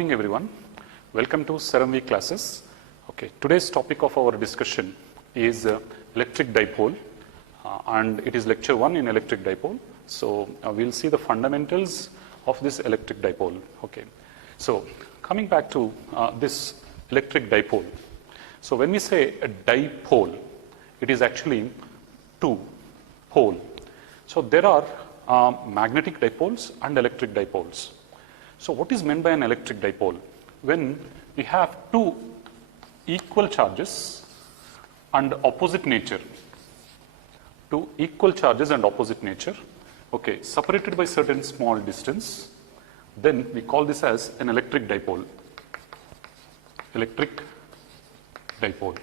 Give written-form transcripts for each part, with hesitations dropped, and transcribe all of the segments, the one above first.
morning everyone. Welcome to Serum classes. Okay, today's topic of our discussion is electric dipole and it is lecture 1 in electric dipole. So we'll see the fundamentals of this electric dipole. Okay, so coming back to this electric dipole. So when we say a dipole, it is actually two pole. So there are magnetic dipoles and electric dipoles. So what is meant by an electric dipole? When we have two equal charges and opposite nature, two equal charges and opposite nature, okay, separated by certain small distance, then we call this as an electric dipole. Electric dipole.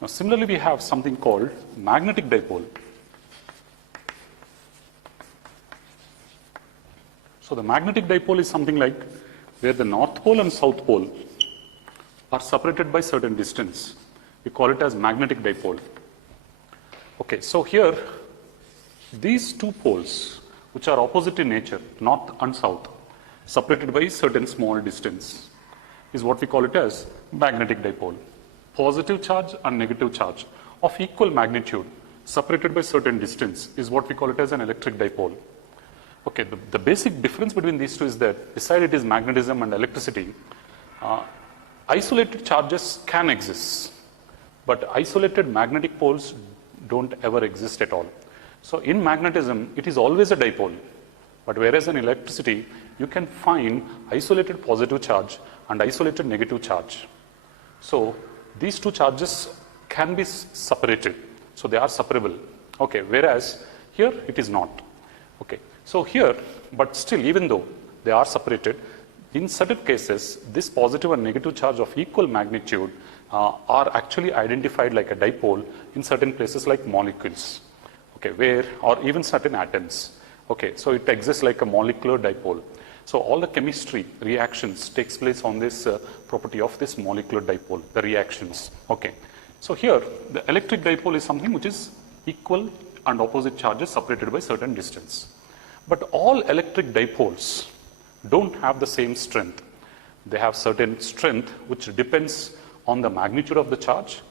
Now similarly we have something called magnetic dipole. So the magnetic dipole is something like where the north pole and south pole are separated by certain distance. We call it as magnetic dipole. Okay, so here these two poles which are opposite in nature, north and south, separated by certain small distance, is what we call it as magnetic dipole. Positive charge and negative charge of equal magnitude separated by certain distance is what we call it as an electric dipole. Okay, the basic difference between these two is that beside it is magnetism and electricity, isolated charges can exist, but isolated magnetic poles don't ever exist at all. So in magnetism, it is always a dipole, but whereas in electricity, you can find isolated positive charge and isolated negative charge. So these two charges can be separated, so they are separable. Okay, whereas here it is not. Okay. So here, but still even though they are separated, in certain cases this positive and negative charge of equal magnitude are actually identified like a dipole in certain places like molecules, okay, where or even certain atoms. Okay, so it exists like a molecular dipole. So all the chemistry reactions takes place on this property of this molecular dipole, the reactions. Okay, so here the electric dipole is something which is equal and opposite charges separated by certain distance. But all electric dipoles don't have the same strength. They have certain strength which depends on the magnitude of the charge,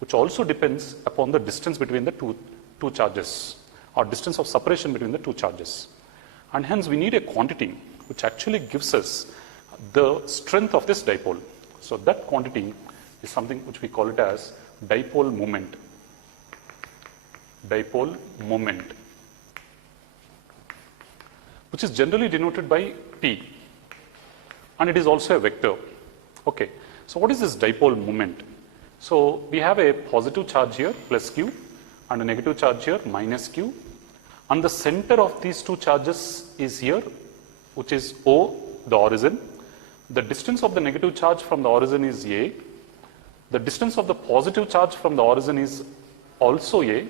which also depends upon the distance between the two charges, or distance of separation between the two charges. And hence we need a quantity which actually gives us the strength of this dipole. So that quantity is something which we call it as dipole moment. Dipole moment, which is generally denoted by P, and it is also a vector. Okay, so what is this dipole moment? So we have a positive charge here, plus Q, and a negative charge here, minus Q, and the center of these two charges is here, which is O, the origin. The distance of the negative charge from the origin is A. The distance of the positive charge from the origin is also A.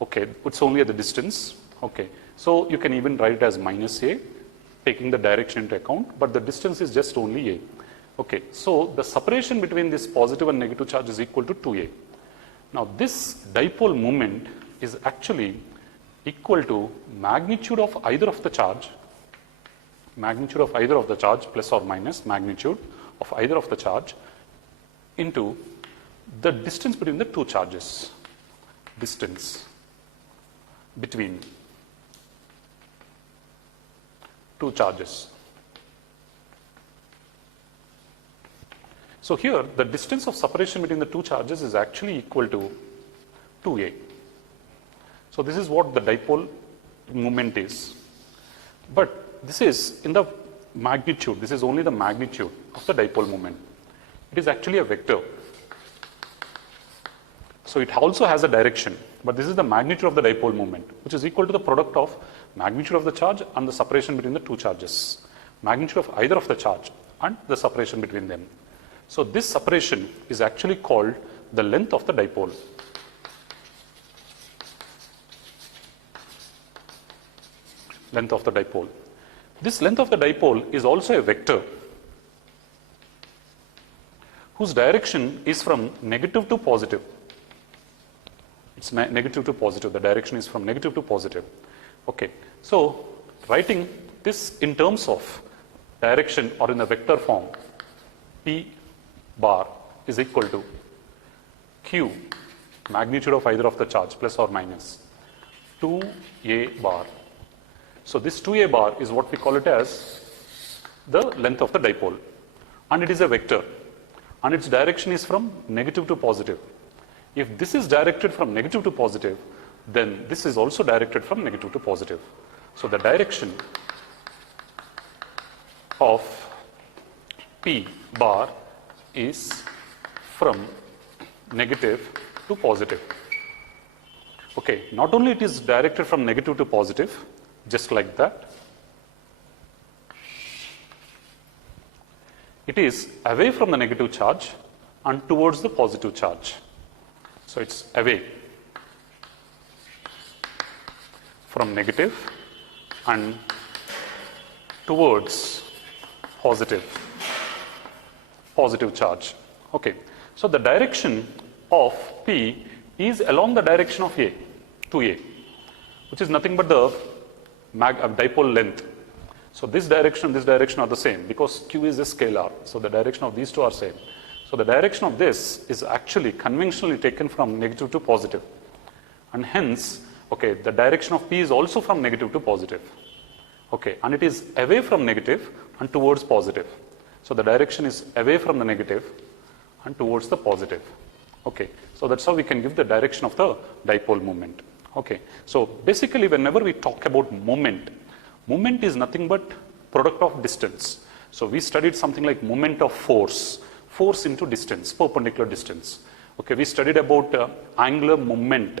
Okay, it's only at the distance. Okay, so you can even write it as minus A, taking the direction into account, but the distance is just only A. Okay, so the separation between this positive and negative charge is equal to 2A. Now this dipole moment is actually equal to magnitude of either of the charge, plus or minus magnitude of either of the charge into the distance between the two charges, distance between two charges. So here the distance of separation between the two charges is actually equal to 2A. So this is what the dipole moment is. But this is in the magnitude, this is only the magnitude of the dipole moment. It is actually a vector. So it also has a direction, but this is the magnitude of the dipole moment, which is equal to the product of magnitude of the charge and the separation between the two charges, magnitude of either of the charge and the separation between them. So this separation is actually called the length of the dipole. Length of the dipole. This length of the dipole is also a vector whose direction is from negative to positive. It's negative to positive. The direction is from negative to positive. Okay. So writing this in terms of direction or in the vector form, P bar is equal to Q, magnitude of either of the charge, plus or minus, 2A bar. So this 2A bar is what we call it as the length of the dipole. And it is a vector. And its direction is from negative to positive. If this is directed from negative to positive, then this is also directed from negative to positive. So the direction of P bar is from negative to positive. Okay, not only it is directed from negative to positive, just like that, it is away from the negative charge and towards the positive charge. So it's away from negative and towards positive charge. Okay, so the direction of P is along the direction of A, 2A, which is nothing but the dipole length. So this direction are the same because Q is a scalar. So the direction of these two are same. So the direction of this is actually conventionally taken from negative to positive. And hence, okay, the direction of P is also from negative to positive. Okay, and it is away from negative and towards positive. So the direction is away from the negative and towards the positive. Okay, so that's how we can give the direction of the dipole moment. Okay, so basically whenever we talk about moment is nothing but product of distance. So we studied something like moment of force into distance, perpendicular distance. Okay, we studied about angular moment.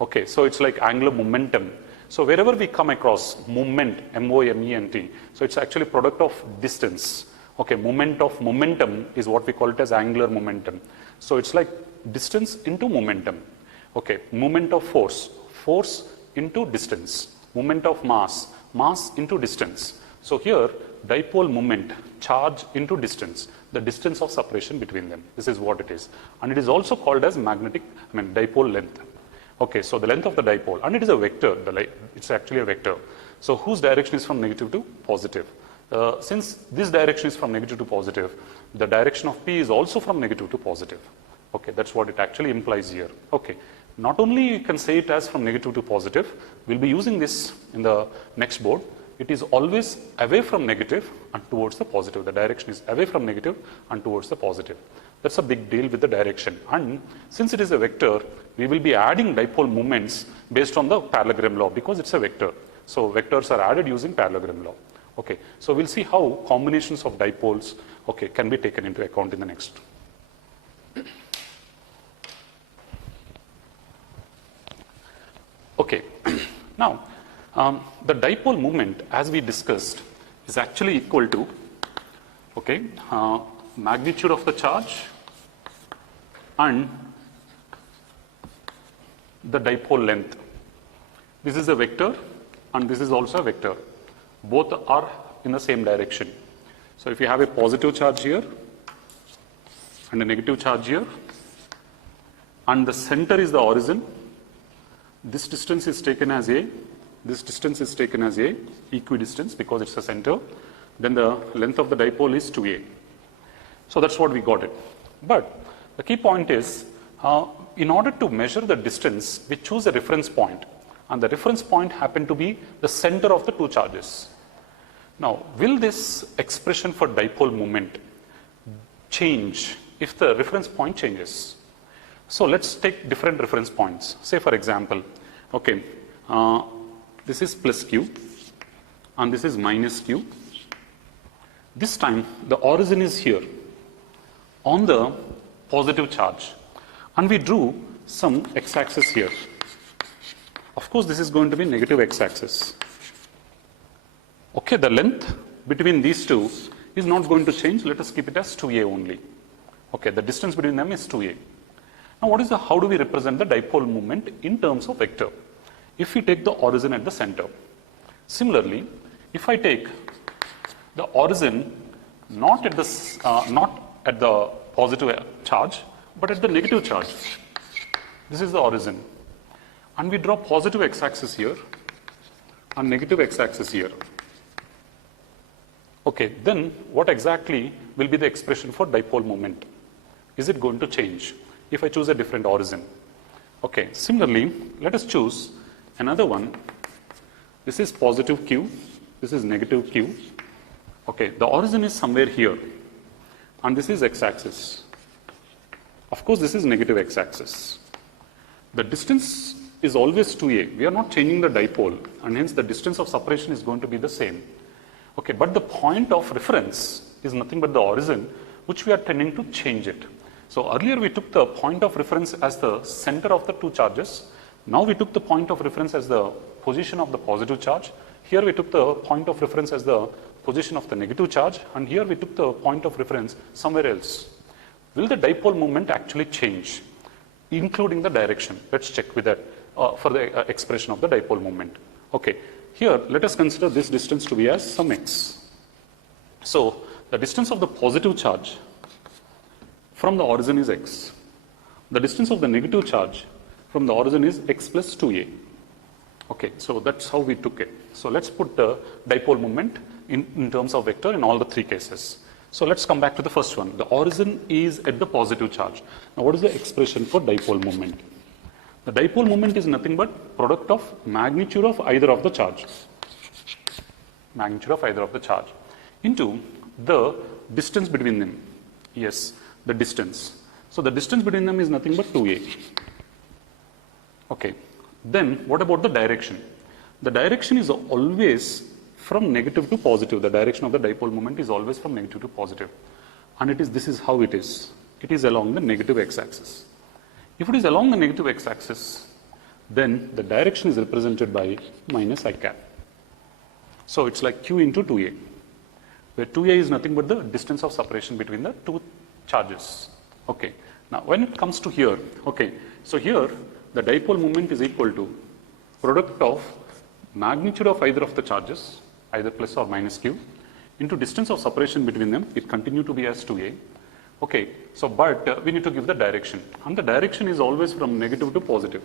Okay, so it's like angular momentum. So wherever we come across moment, M-O-M-E-N-T, so it's actually product of distance. Okay, moment of momentum is what we call it as angular momentum. So it's like distance into momentum. Okay, moment of force into distance. Moment of mass into distance. So here, dipole moment, charge into distance, the distance of separation between them. This is what it is. And it is also called as dipole length. Okay, so the length of the dipole, and it is a vector, it's actually a vector. So whose direction is from negative to positive? Since this direction is from negative to positive, the direction of P is also from negative to positive. Okay, that's what it actually implies here. Okay, not only you can say it as from negative to positive, we'll be using this in the next board. It is always away from negative and towards the positive. The direction is away from negative and towards the positive. That's a big deal with the direction. And since it is a vector, we will be adding dipole moments based on the parallelogram law because it's a vector. So vectors are added using parallelogram law. Okay, so we'll see how combinations of dipoles, okay, can be taken into account in the next. Okay, now the dipole moment, as we discussed, is actually equal to, okay, magnitude of the charge and the dipole length. This is a vector and this is also a vector. Both are in the same direction. So if you have a positive charge here and a negative charge here, and the center is the origin, this distance is taken as A, this distance is taken as A, equidistance because it's the center, then the length of the dipole is 2A. So that's what we got it. But the key point is, in order to measure the distance, we choose a reference point, and the reference point happened to be the center of the two charges. Now, will this expression for dipole moment change if the reference point changes? So let's take different reference points. Say for example, okay, this is plus Q and this is minus Q. This time the origin is here on the positive charge and we drew some x-axis here. Of course, this is going to be negative x-axis. Okay, the length between these two is not going to change. Let us keep it as 2A only. Okay, the distance between them is 2A. Now, how do we represent the dipole moment in terms of vector? If we take the origin at the center. Similarly, if I take the origin not at the positive charge, but at the negative charge, this is the origin, and we draw positive x-axis here and negative x-axis here. Okay, then what exactly will be the expression for dipole moment? Is it going to change if I choose a different origin? Okay, similarly, let us choose another one. This is positive Q, this is negative Q. Okay, the origin is somewhere here, and this is x-axis. Of course, this is negative x-axis. The distance is always 2a. We are not changing the dipole, and hence the distance of separation is going to be the same. Okay, but the point of reference is nothing but the origin, which we are tending to change it. So earlier we took the point of reference as the center of the two charges. Now we took the point of reference as the position of the positive charge. Here we took the point of reference as the position of the negative charge, and here we took the point of reference somewhere else. Will the dipole moment actually change, including the direction? Let's check with that for the expression of the dipole moment. Okay. Here, let us consider this distance to be as some x. So, the distance of the positive charge from the origin is x. The distance of the negative charge from the origin is x plus 2a. Okay, so that's how we took it. So, let's put the dipole moment in terms of vector in all the three cases. So, let's come back to the first one. The origin is at the positive charge. Now, what is the expression for dipole moment? The dipole moment is nothing but product of magnitude of either of the charge. Magnitude of either of the charge into the distance between them. Yes, the distance. So the distance between them is nothing but 2a. Okay. Then what about the direction? The direction is always from negative to positive. The direction of the dipole moment is always from negative to positive. And this is how it is. It is along the negative x-axis. If it is along the negative x-axis, then the direction is represented by minus I cap. So it's like Q into 2a, where 2a is nothing but the distance of separation between the two charges. Okay. Now when it comes to here, okay, so here the dipole moment is equal to product of magnitude of either of the charges, either plus or minus Q, into distance of separation between them. It continues to be as 2a. Okay, so but we need to give the direction, and the direction is always from negative to positive.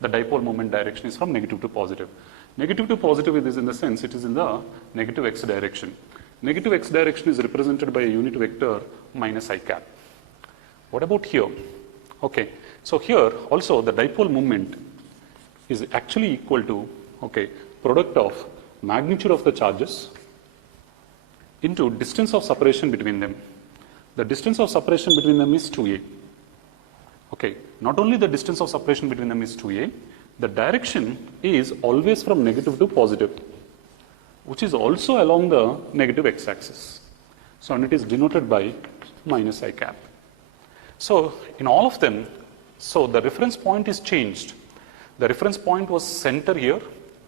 The dipole moment direction is from negative to positive. Negative to positive is in the sense it is in the negative x direction. Negative x direction is represented by a unit vector minus I cap. What about here? Okay, so here also the dipole moment is actually equal to, okay, product of magnitude of the charges into distance of separation between them. The distance of separation between them is 2a. Okay, not only the distance of separation between them is 2a, the direction is always from negative to positive, which is also along the negative x-axis. So, and it is denoted by minus I cap. So, in all of them, so the reference point is changed. The reference point was center here,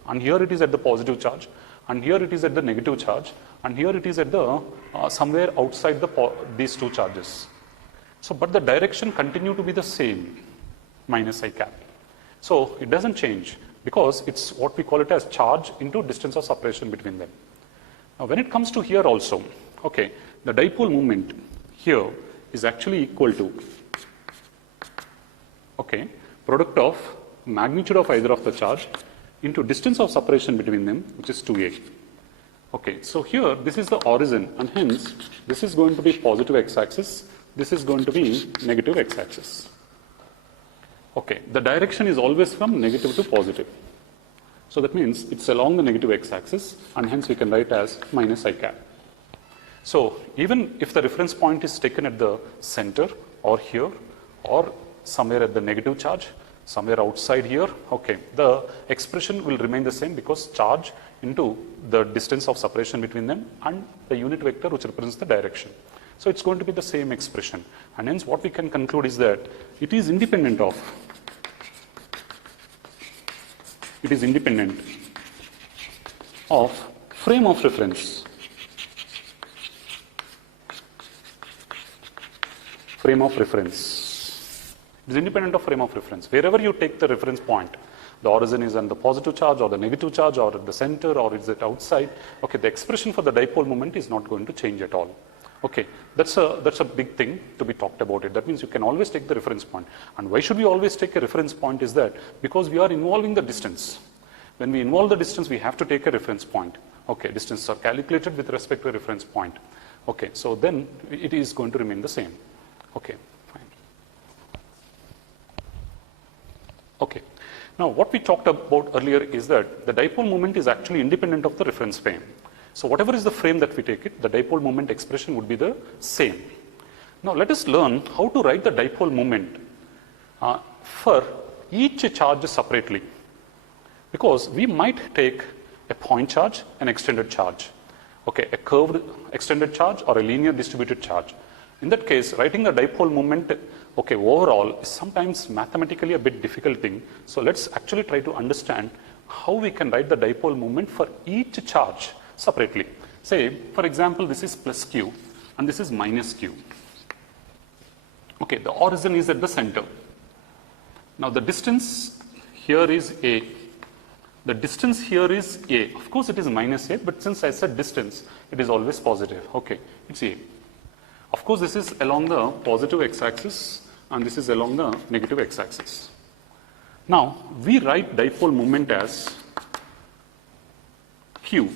and here it is at the positive charge, and here it is at the negative charge, and here it is at the somewhere outside these two charges. So, but the direction continue to be the same, minus I cap. So, it doesn't change because it's what we call it as charge into distance of separation between them. Now, when it comes to here also, okay, the dipole moment here is actually equal to, okay, product of magnitude of either of the charge into distance of separation between them, which is 2a. Okay, so here this is the origin, and hence this is going to be positive x-axis, this is going to be negative x-axis. Okay, the direction is always from negative to positive. So that means it's along the negative x-axis, and hence we can write as minus I cap. So even if the reference point is taken at the center or here or somewhere at the negative charge, somewhere outside here, okay, the expression will remain the same because charge into the distance of separation between them and the unit vector which represents the direction. So it's going to be the same expression, and hence what we can conclude is that it is independent of frame of reference. Frame of reference. It is independent of frame of reference. Wherever you take the reference point, the origin is on the positive charge or the negative charge or at the center or is it outside, okay, the expression for the dipole moment is not going to change at all. Okay, that's a big thing to be talked about it. That means you can always take the reference point. And why should we always take a reference point is that because we are involving the distance. When we involve the distance, we have to take a reference point. Okay, distances are calculated with respect to a reference point. Okay, so then it is going to remain the same. Okay, fine. Okay. Now, what we talked about earlier is that the dipole moment is actually independent of the reference frame. So, whatever is the frame that we take it, the dipole moment expression would be the same. Now, let us learn how to write the dipole moment for each charge separately, because we might take a point charge, an extended charge, okay, a curved extended charge or a linear distributed charge. In that case, writing the dipole moment, okay, overall is sometimes mathematically a bit difficult thing. So let's actually try to understand how we can write the dipole moment for each charge separately. Say, for example, this is plus q and this is minus q. Okay, the origin is at the center. Now the distance here is a. The distance here is a. Of course, it is minus a, but since I said distance, it is always positive. Okay, it's a. Of course, this is along the positive x-axis and this is along the negative x-axis. Now, we write dipole moment as q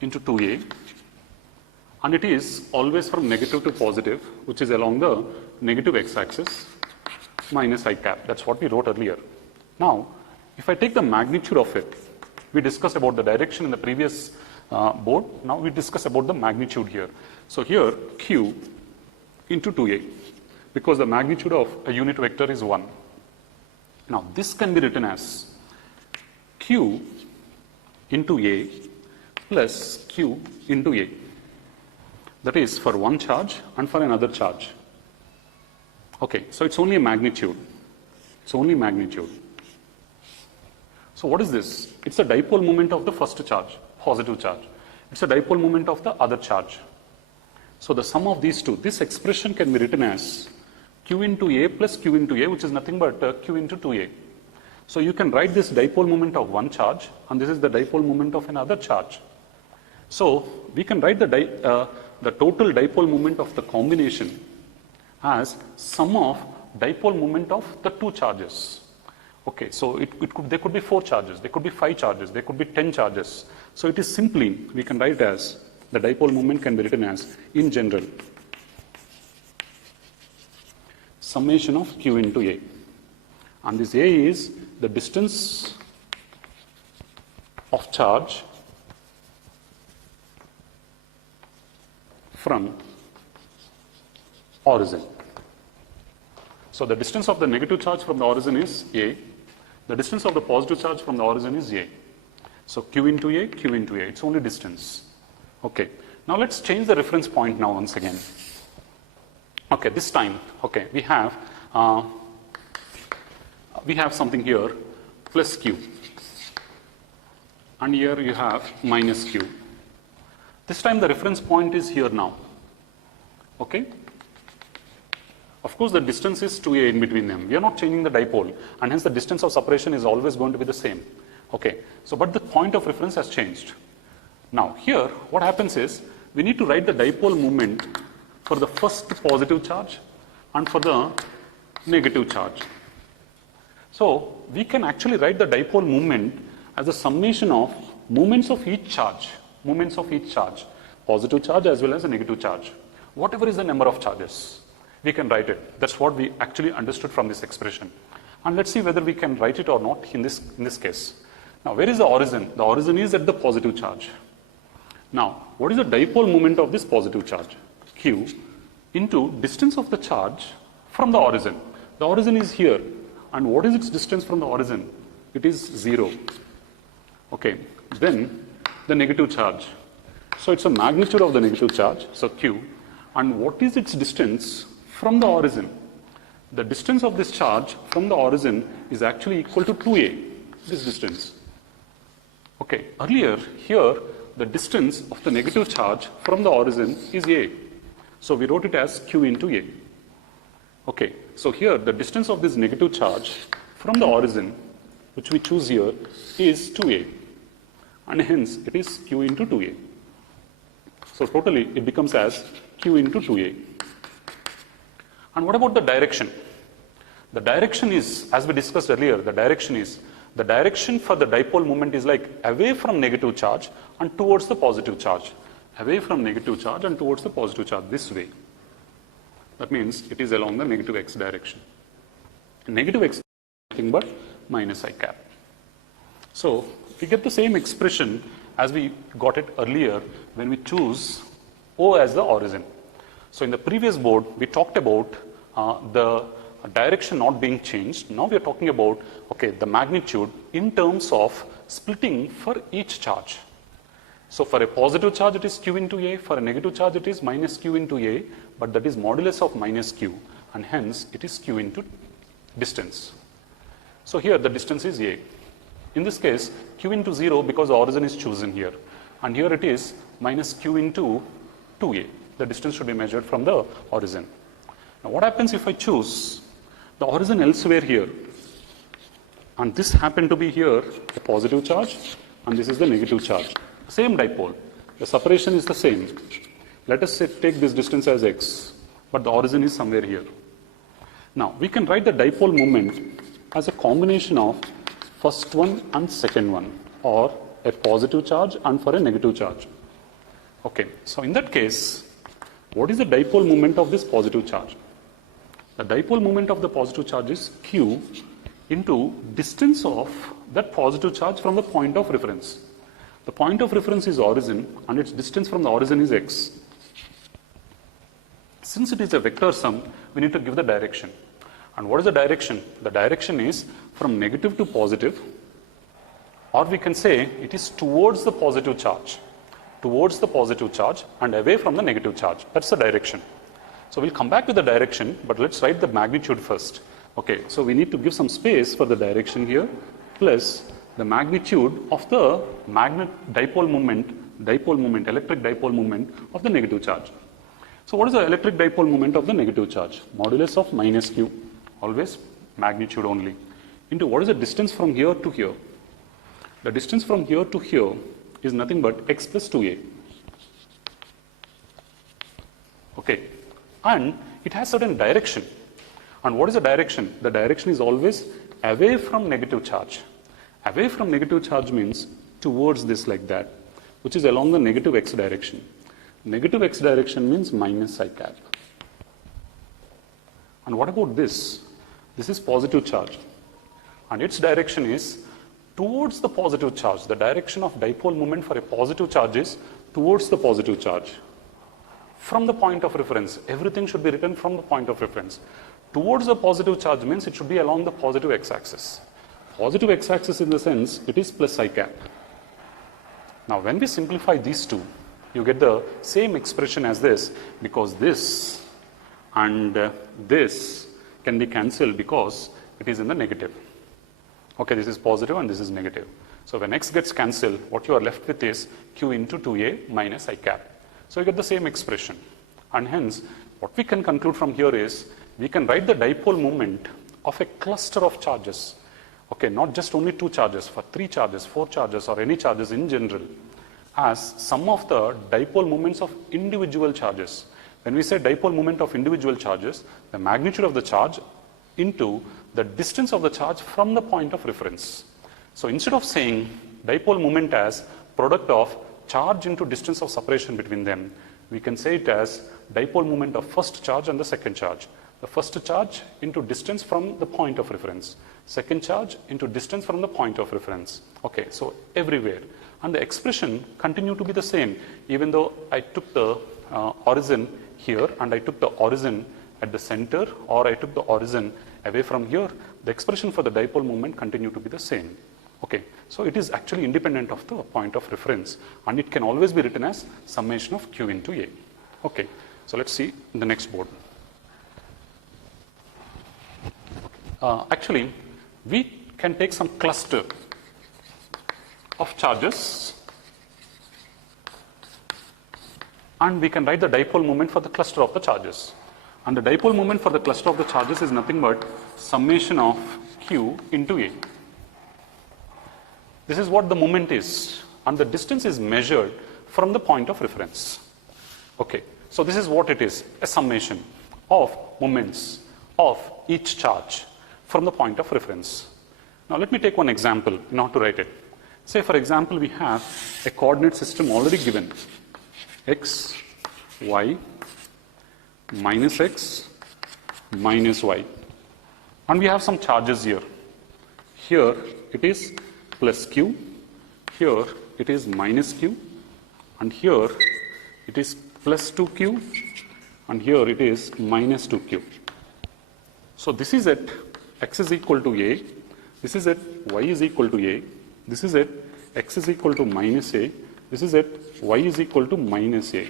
into 2a, and it is always from negative to positive, which is along the negative x-axis minus I cap. That's what we wrote earlier. Now, if I take the magnitude of it, we discussed about the direction in the previous board. Now we discuss about the magnitude here. So here q into 2a, because the magnitude of a unit vector is 1. Now this can be written as q into a plus q into a. That is for one charge and for another charge. Okay, so it's only a magnitude. It's only magnitude. So what is this? It's a dipole moment of the first charge, positive charge. It's a dipole moment of the other charge. So the sum of these two, this expression can be written as q into a plus q into a, which is nothing but q into 2a. So you can write this dipole moment of one charge, and this is the dipole moment of another charge. So we can write the total dipole moment of the combination as sum of dipole moment of the two charges. Okay, so there could be 4 charges, there could be 5 charges, there could be 10 charges. So it is simply, we can write as, the dipole moment can be written as, in general, summation of q into a. And this a is the distance of charge from origin. So the distance of the negative charge from the origin is a. The distance of the positive charge from the origin is a. So q into a, q into a. It's only distance. Okay. Now let's change the reference point now once again. Okay, this time, okay, we have something here, plus q. And here you have minus q. This time the reference point is here now. Okay. Of course, the distance is 2a in between them. We are not changing the dipole, and hence the distance of separation is always going to be the same. Okay. So, but the point of reference has changed. Now, here, what happens is, we need to write the dipole moment for the first positive charge and for the negative charge. So, we can actually write the dipole moment as a summation of moments of each charge, positive charge as well as a negative charge. Whatever is the number of charges, we can write it. That's what we actually understood from this expression. And let's see whether we can write it or not in this case. Now, where is the origin? The origin is at the positive charge. Now, what is the dipole moment of this positive charge? Q into distance of the charge from the origin. The origin is here. And what is its distance from the origin? It is 0. Okay. Then the negative charge. So it's a magnitude of the negative charge. So Q. And what is its distance from the origin? The distance of this charge from the origin is actually equal to 2a, this distance. Okay, earlier here the distance of the negative charge from the origin is a. So we wrote it as q into a. Okay, so here the distance of this negative charge from the origin, which we choose here, is 2a. And hence it is q into 2a. So totally it becomes as q into 2a. And what about the direction? The direction is, as we discussed earlier, the direction is the direction for the dipole moment is like away from negative charge and towards the positive charge. Away from negative charge and towards the positive charge, this way. That means it is along the negative x direction. Negative x is nothing but minus I cap. So we get the same expression as we got it earlier when we choose O as the origin. So in the previous board, we talked about the direction not being changed. Now we are talking about, okay, the magnitude in terms of splitting for each charge. So for a positive charge, it is q into a. For a negative charge, it is minus q into a. But that is modulus of minus q. And hence, it is q into distance. So here, the distance is a. In this case, q into 0 because the origin is chosen here. And here it is minus q into 2a. The distance should be measured from the origin. Now what happens if I choose the origin elsewhere here? And this happened to be here, the positive charge, and this is the negative charge. Same dipole. The separation is the same. Let us say, take this distance as x, but the origin is somewhere here. Now, we can write the dipole moment as a combination of first one and second one, or a positive charge and for a negative charge. Okay, so in that case, what is the dipole moment of this positive charge? The dipole moment of the positive charge is q into distance of that positive charge from the point of reference. The point of reference is origin and its distance from the origin is x. Since it is a vector sum, we need to give the direction. And what is the direction? The direction is from negative to positive, or we can say it is towards the positive charge. Towards the positive charge and away from the negative charge. That's the direction. So we'll come back to the direction, but let's write the magnitude first. Okay, so we need to give some space for the direction here, plus the magnitude of the electric dipole moment of the negative charge. So what is the electric dipole moment of the negative charge? Modulus of minus q, always magnitude only, into what is the distance from here to here? The distance from here to here is nothing but x plus 2a. Okay, and it has certain direction. And what is the direction? The direction is always away from negative charge. Away from negative charge means towards this like that, which is along the negative x direction. Negative x direction means minus I cap. And what about this? This is positive charge. And its direction is towards the positive charge. The direction of dipole moment for a positive charge is towards the positive charge. From the point of reference, everything should be written from the point of reference. Towards the positive charge means it should be along the positive x-axis. Positive x-axis in the sense, it is plus I cap. Now when we simplify these two, you get the same expression as this, because this and this can be cancelled because it is in the negative. Okay, this is positive and this is negative. So when x gets cancelled, what you are left with is q into 2a minus I cap. So you get the same expression. And hence, what we can conclude from here is, we can write the dipole moment of a cluster of charges. Okay, not just only two charges, for 3 charges, 4 charges, or any charges in general, as sum of the dipole moments of individual charges. When we say dipole moment of individual charges, the magnitude of the charge into the distance of the charge from the point of reference. So instead of saying dipole moment as product of charge into distance of separation between them, we can say it as dipole moment of first charge and the second charge. The first charge into distance from the point of reference. Second charge into distance from the point of reference. Okay, so everywhere. And the expression continue to be the same, even though I took the origin here and I took the origin at the center, or I took the origin away from here, the expression for the dipole moment continue to be the same. Okay, so it is actually independent of the point of reference, and it can always be written as summation of q into a. Okay, so let's see in the next board. Actually, we can take some cluster of charges and we can write the dipole moment for the cluster of the charges. And the dipole moment for the cluster of the charges is nothing but summation of q into a. This is what the moment is, and the distance is measured from the point of reference. Okay, so this is what it is, a summation of moments of each charge from the point of reference. Now let me take one example in order to write it. Say for example we have a coordinate system already given, x, y, minus x, minus y. And we have some charges here. Here it is plus q, here it is minus q, and here it is plus 2q, and here it is minus 2q. So this is at x is equal to a, this is at y is equal to a, this is at x is equal to minus a, this is at y is equal to minus a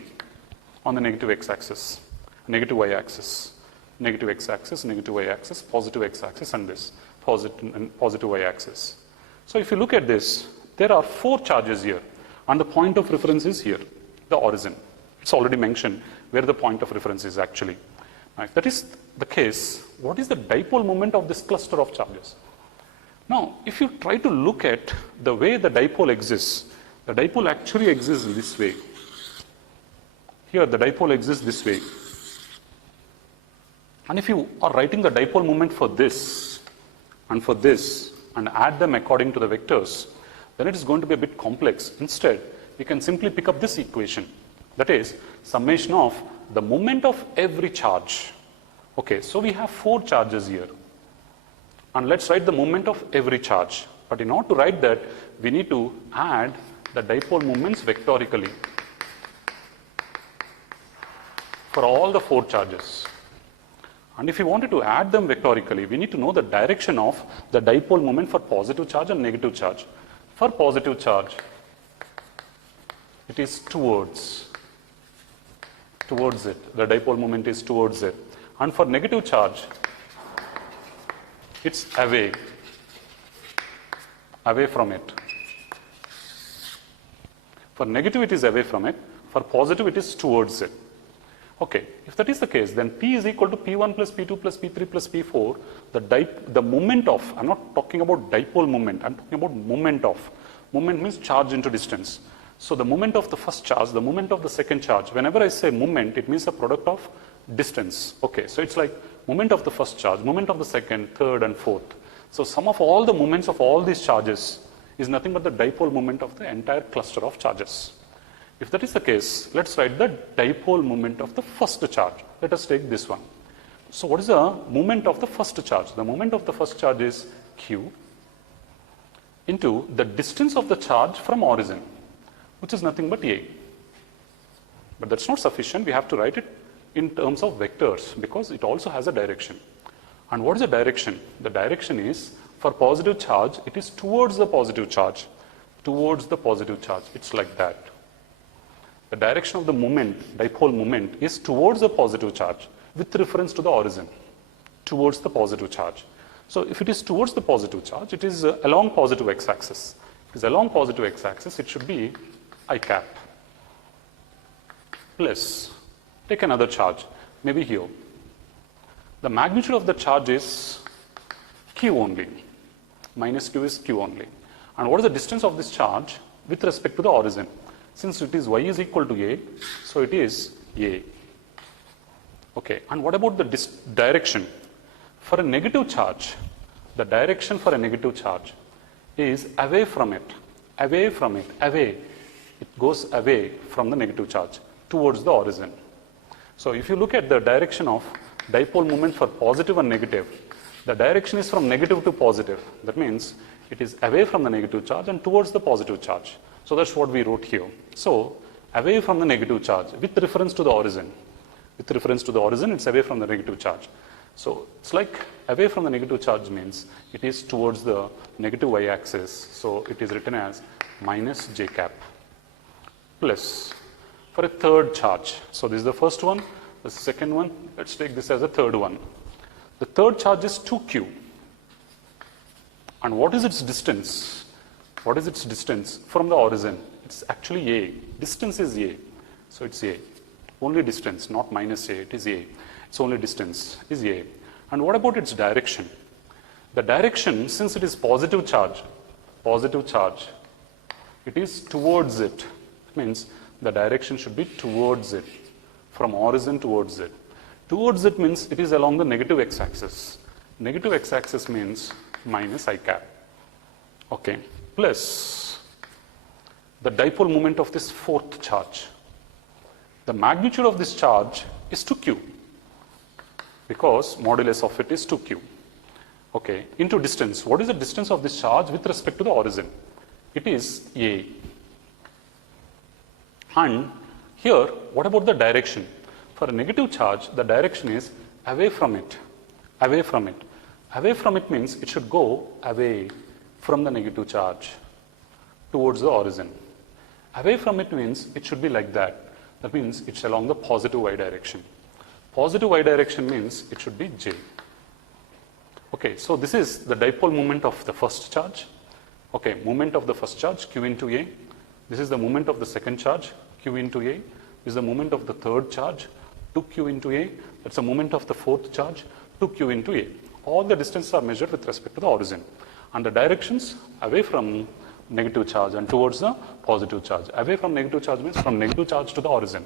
on the negative x-axis, negative y-axis, negative x-axis, negative y-axis, positive x-axis, and this positive y-axis. So if you look at this, there are 4 charges here, and the point of reference is here, the origin. It's already mentioned where the point of reference is actually. Now, if that is the case, what is the dipole moment of this cluster of charges? Now, if you try to look at the way the dipole exists, the dipole actually exists this way. Here, the dipole exists this way. And if you are writing the dipole moment for this and for this and add them according to the vectors, then it is going to be a bit complex. Instead, you can simply pick up this equation. That is, summation of the moment of every charge. Okay, so we have 4 charges here. And let's write the moment of every charge. But in order to write that, we need to add the dipole moments vectorically for all the 4 charges. And if you wanted to add them vectorically, we need to know the direction of the dipole moment for positive charge and negative charge. For positive charge, it is towards it. The dipole moment is towards it. And for negative charge, it's away from it. For negative, it is away from it. For positive, it is towards it. Okay, if that is the case, then P is equal to P1 plus P2 plus P3 plus P4. The moment of, I'm not talking about dipole moment, I'm talking about moment of. Moment means charge into distance. So the moment of the first charge, the moment of the second charge, whenever I say moment, it means a product of distance. Okay, so it's like moment of the first charge, moment of the second, third, and fourth. So sum of all the moments of all these charges is nothing but the dipole moment of the entire cluster of charges. If that is the case, let's write the dipole moment of the first charge. Let us take this one. So what is the moment of the first charge? The moment of the first charge is q into the distance of the charge from origin, which is nothing but a. But that's not sufficient. We have to write it in terms of vectors because it also has a direction. And what is the direction? The direction is, for positive charge, it is towards the positive charge. Towards the positive charge. It's like that. The direction of the moment, dipole moment, is towards the positive charge with reference to the origin. Towards the positive charge. So if it is towards the positive charge, it is along positive x-axis. If it is along positive x-axis, it should be I cap. Plus, take another charge, maybe here. The magnitude of the charge is q only. Minus q is q only. And what is the distance of this charge with respect to the origin? Since it is y is equal to a, so it is a. Okay, and what about the direction? For a negative charge, the direction for a negative charge is away from it. Away from it. Away. It goes away from the negative charge towards the origin. So if you look at the direction of dipole moment for positive and negative, the direction is from negative to positive. That means it is away from the negative charge and towards the positive charge. So that's what we wrote here. So away from the negative charge with reference to the origin. With reference to the origin, it's away from the negative charge. So it's like away from the negative charge means it is towards the negative y-axis. So it is written as minus j cap. Plus, for a third charge. So this is the first one, the second one. Let's take this as a third one. The third charge is 2q. And what is its distance? What is its distance from the origin? It's actually a. Distance is a. So it's a. Only distance, not minus a. It is a. Its only distance is a. And what about its direction? The direction, since it is positive charge, it is towards it. It means the direction should be towards it, from origin towards it. Towards it means it is along the negative x-axis. Negative x-axis means minus I cap. okay, plus the dipole moment of this fourth charge. The magnitude of this charge is 2q because modulus of it is 2q. Okay, into distance. What is the distance of this charge with respect to the origin? It is a. And here, what about the direction? For a negative charge, the direction is away from it. Away from it. Away from it means it should go away from the negative charge towards the origin. Away from it means it should be like that. That means it's along the positive y direction. Positive y direction means it should be j. Okay, so this is the dipole moment of the first charge. Okay, moment of the first charge, q into a. This is the moment of the second charge, q into a. This is the moment of the third charge, 2q into a. That's the moment of the fourth charge, 2q into a. All the distances are measured with respect to the origin. And the directions away from negative charge and towards the positive charge. Away from negative charge means from negative charge to the origin.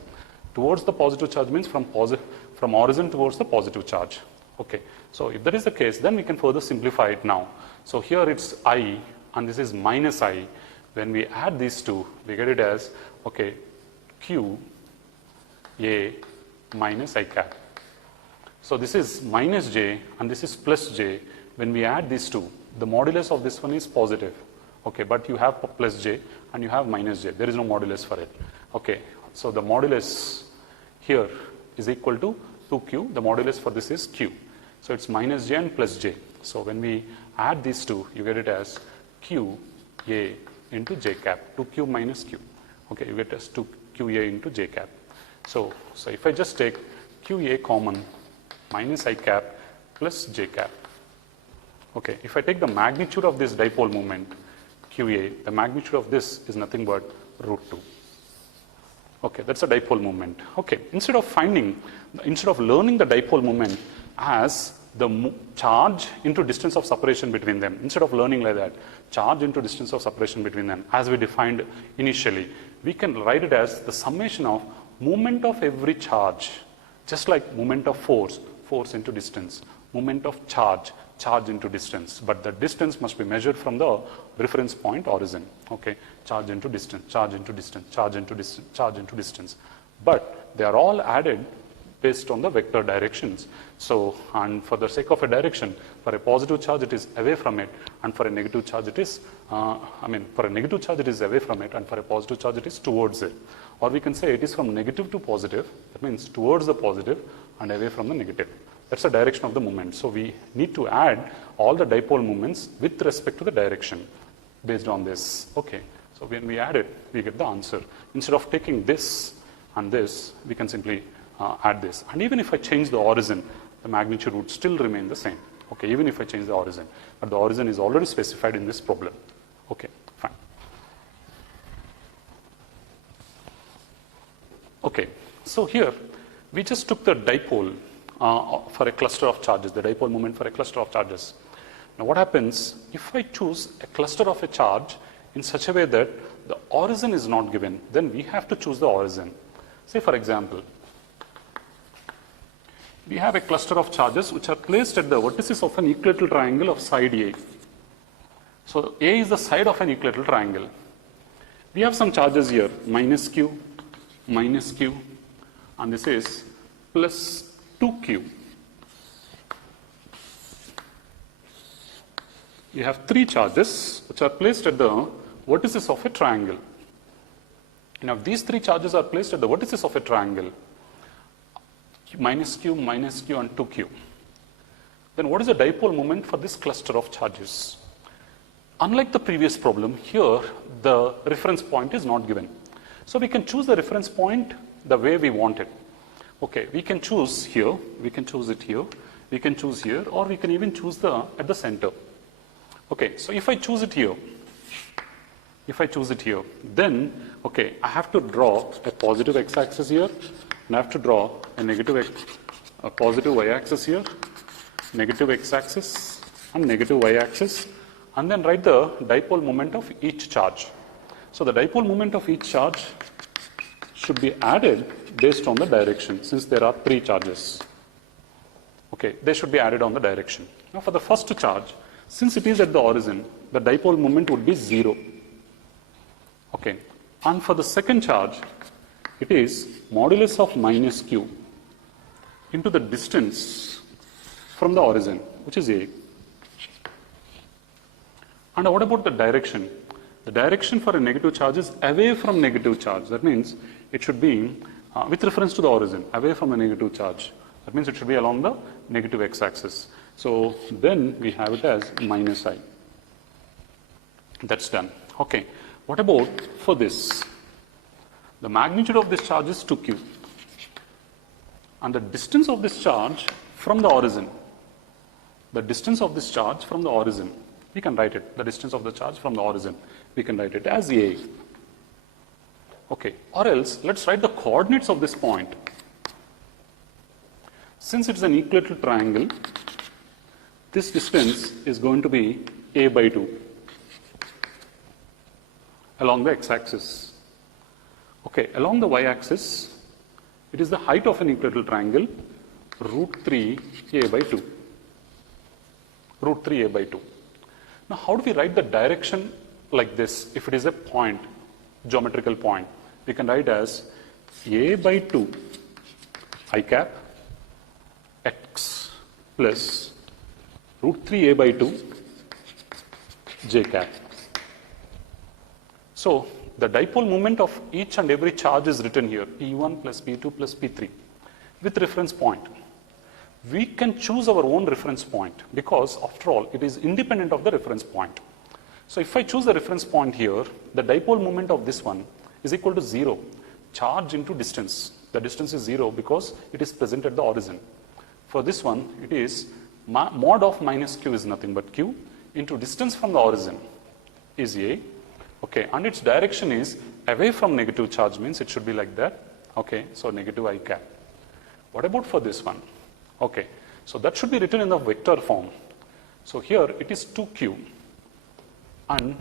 Towards the positive charge means from origin towards the positive charge. Okay, so if that is the case, then we can further simplify it now. So here it's I and this is minus I. When we add these two, we get it as, okay, q a minus I cap. So this is minus j and this is plus j. When we add these two, the modulus of this one is positive. Okay, but you have plus j and you have minus j. There is no modulus for it. Okay, so the modulus here is equal to 2q. The modulus for this is q. So it's minus j and plus j. So when we add these two, you get it as q a into j cap, 2q minus q. Okay, you get as 2q a into j cap. So if I just take q a common minus I cap plus j cap. Okay, if I take the magnitude of this dipole moment, QA, the magnitude of this is nothing but root 2. Okay, that's a dipole moment. Okay, instead of learning the dipole moment as the charge into distance of separation between them, instead of learning like that, charge into distance of separation between them, as we defined initially, we can write it as the summation of moment of every charge, just like moment of force into distance, moment of charge into distance, but the distance must be measured from the reference point origin. Okay, charge into distance, charge into distance, charge into distance, charge into distance. But they are all added based on the vector directions. So, and for the sake of a direction, for a positive charge it is away from it, and for a negative charge it is, for a negative charge it is away from it, and for a positive charge it is towards it. Or we can say it is from negative to positive, that means towards the positive and away from the negative. That's the direction of the moment. So we need to add all the dipole moments with respect to the direction based on this. Okay, so when we add it, we get the answer. Instead of taking this and this, we can simply add this. And even if I change the origin, the magnitude would still remain the same. Okay, even if I change the origin, but the origin is already specified in this problem. Okay, fine. Okay, so here we just took the dipole for a cluster of charges, the dipole moment for a cluster of charges. Now what happens if I choose a cluster of a charge in such a way that the origin is not given, then we have to choose the origin. Say for example, we have a cluster of charges which are placed at the vertices of an equilateral triangle of side A. So A is the side of an equilateral triangle. We have some charges here, minus q, and this is plus 2q. You have three charges which are placed at the vertices of a triangle. Now these three charges are placed at the vertices of a triangle, minus q, and 2q. Then what is the dipole moment for this cluster of charges? Unlike the previous problem, here the reference point is not given. So we can choose the reference point the way we want it. Okay, we can choose here, we can choose it here, we can choose here, or we can even choose at the center. Okay, so if I choose it here, then, okay, I have to draw a positive x-axis here, and I have to draw a positive y-axis here, negative x-axis, and negative y-axis, and then write the dipole moment of each charge. So the dipole moment of each charge should be added based on the direction, since there are three charges. Okay, they should be added on the direction. Now for the first charge, since it is at the origin, the dipole moment would be 0. Okay. And for the second charge, it is modulus of minus q into the distance from the origin, which is a. And what about the direction? The direction for a negative charge is away from negative charge. That means it should be with reference to the origin, away from the negative charge. That means it should be along the negative x-axis. So then we have it as minus I. That's done. Okay. What about for this? The magnitude of this charge is 2q. And the distance of this charge from the origin, we can write it, the distance of the charge from the origin, we can write it as A. Okay. Or else, let's write the coordinates of this point. Since it's an equilateral triangle, this distance is going to be A by 2 along the x-axis. Okay, along the y-axis, it is the height of an equilateral triangle, root 3 A by 2. Root 3 A by 2. Now, how do we write the direction like this if it is a point, geometrical point? We can write as A by 2 I cap x plus root 3 A by 2 j cap. So, the dipole moment of each and every charge is written here, P1 plus P2 plus P3 with reference point. We can choose our own reference point because after all it is independent of the reference point. So if I choose the reference point here, the dipole moment of this one is equal to 0, charge into distance. The distance is 0 because it is present at the origin. For this one, it is mod of minus q is nothing but q into distance from the origin is A. Okay, and its direction is away from negative charge, means it should be like that. Okay, so negative I cap. What about for this one? Okay, so that should be written in the vector form. So here it is 2q and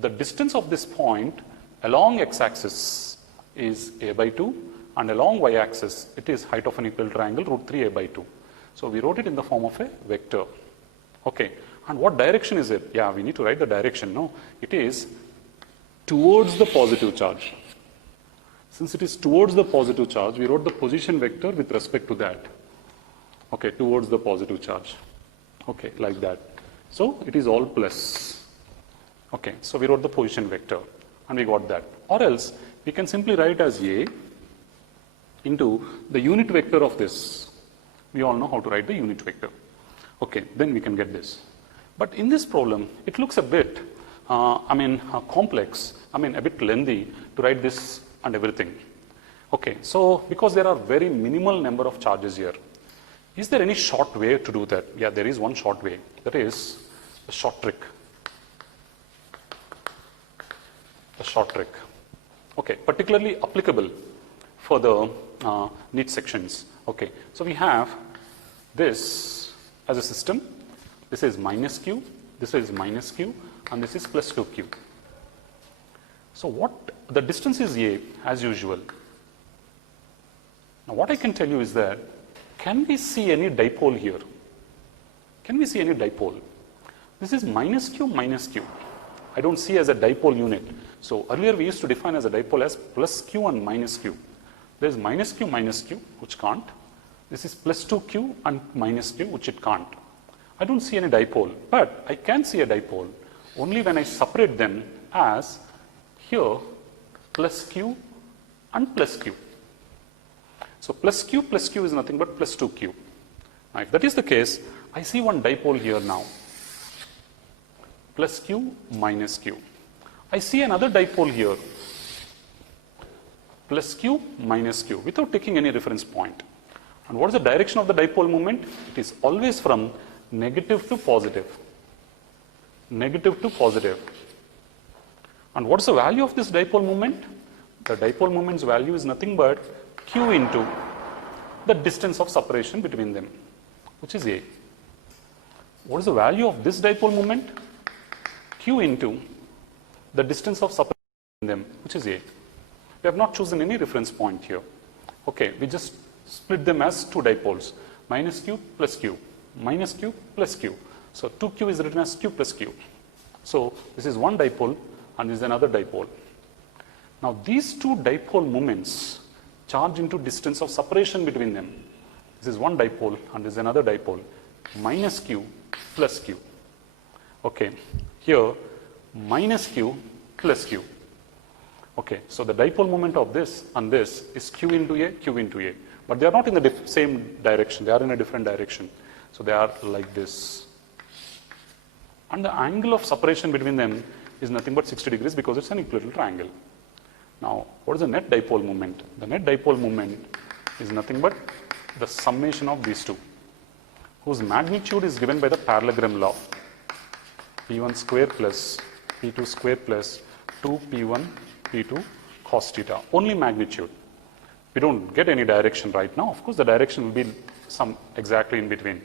the distance of this point along x-axis is A by 2 and along y-axis it is height of an equal triangle root 3 A by 2. So we wrote it in the form of a vector. Okay, and what direction is it? Yeah, we need to write the direction. No, it is towards the positive charge. Since it is towards the positive charge, we wrote the position vector with respect to that. Okay, towards the positive charge. Okay, like that. So it is all plus. Okay, so we wrote the position vector and we got that. Or else we can simply write as A into the unit vector of this. We all know how to write the unit vector. Okay, then we can get this. But in this problem, it looks a bit complex, a bit lengthy to write this and everything. Okay, so because there are very minimal number of charges here, is there any short way to do that? Yeah, there is one short way. That is the short trick. The short trick. Okay, particularly applicable for the neat sections. Okay, so we have this as a system. This is minus q, this is minus q, and this is plus 2q. So what the distance is A as usual. Now what I can tell you is that, can we see any dipole here? Can we see any dipole? This is minus q minus q. I don't see as a dipole unit. So earlier we used to define as a dipole as plus q and minus q. There is minus q, which can't. This is plus 2q and minus q, which it can't. I don't see any dipole, but I can see a dipole only when I separate them as here plus q and plus q. So plus q is nothing but plus 2q. Now if that is the case, I see one dipole here now. Plus q minus q. I see another dipole here. Plus q minus q without taking any reference point. And what is the direction of the dipole moment? It is always from negative to positive. Negative to positive. And what is the value of this dipole moment? The dipole moment's value is nothing but q into the distance of separation between them, which is A. What is the value of this dipole moment? Q into the distance of separation between them, which is A. We have not chosen any reference point here. Okay, we just split them as two dipoles, minus q plus q, minus q plus q. So 2q is written as q plus q. So this is one dipole and this is another dipole. Now these two dipole moments charge into distance of separation between them. This is one dipole and this is another dipole, minus q plus q. Okay, here minus q plus q. Okay, so the dipole moment of this and this is q into a, q into a. But they are not in the same direction, they are in a different direction. So they are like this. And the angle of separation between them is nothing but 60 degrees because it's an equilateral triangle. Now, what is the net dipole moment? The net dipole moment is nothing but the summation of these two, whose magnitude is given by the parallelogram law. P1 square plus P2 square plus 2P1 P2 cos theta. Only magnitude. We don't get any direction right now. Of course, the direction will be some exactly in between.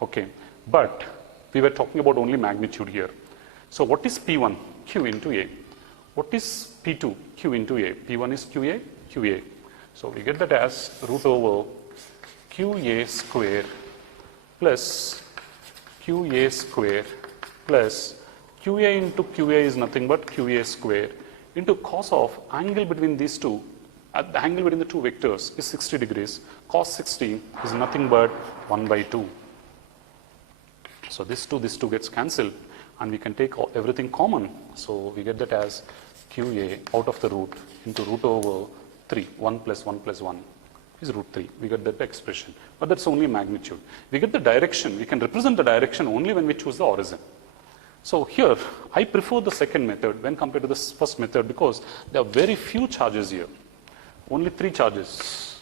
Okay, but we were talking about only magnitude here. So what is P1? Q into A. What is P2? Q into A. P1 is QA, QA. So we get that as root over QA square plus QA square plus QA into QA is nothing but QA square into cos of angle between these two. The angle between the two vectors is 60 degrees. Cos 60 is nothing but 1 by 2. So this two gets cancelled and we can take everything common. So we get that as QA out of the root into root over 3. 1 plus 1 plus 1 is root 3. We get that expression. But that's only magnitude. We get the direction. We can represent the direction only when we choose the origin. So here, I prefer the second method when compared to the first method because there are very few charges here. Only 3 charges.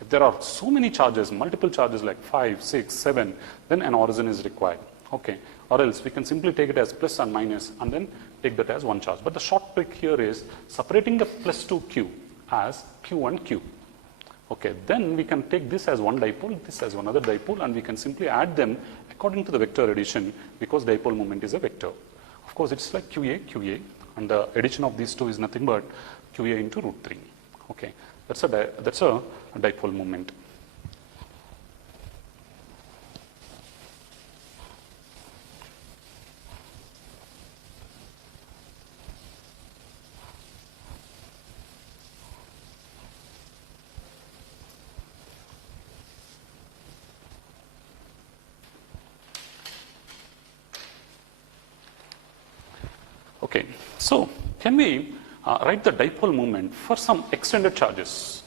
If there are so many charges, multiple charges like 5, 6, 7, then an origin is required. Okay. Or else we can simply take it as plus and minus and then take that as one charge. But the short trick here is separating the plus 2q as q and q. Okay. Then we can take this as one dipole, this as another dipole, and we can simply add them according to the vector addition because dipole moment is a vector. Of course, it's like QA, QA, and the addition of these two is nothing but QA into root 3. Okay, that's a dipole moment. Okay, so can we write the dipole moment for some extended charges?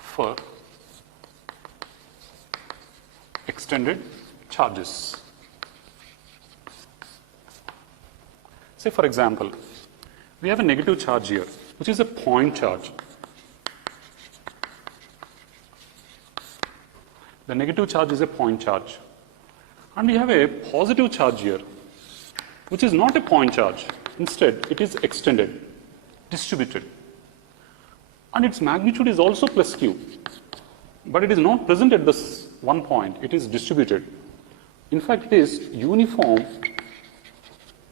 For extended charges. Say for example, we have a negative charge here, which is a point charge. The negative charge is a point charge. And we have a positive charge here, which is not a point charge. Instead, it is extended, distributed. And its magnitude is also plus q. But it is not present at this one point. It is distributed. In fact, it is uniform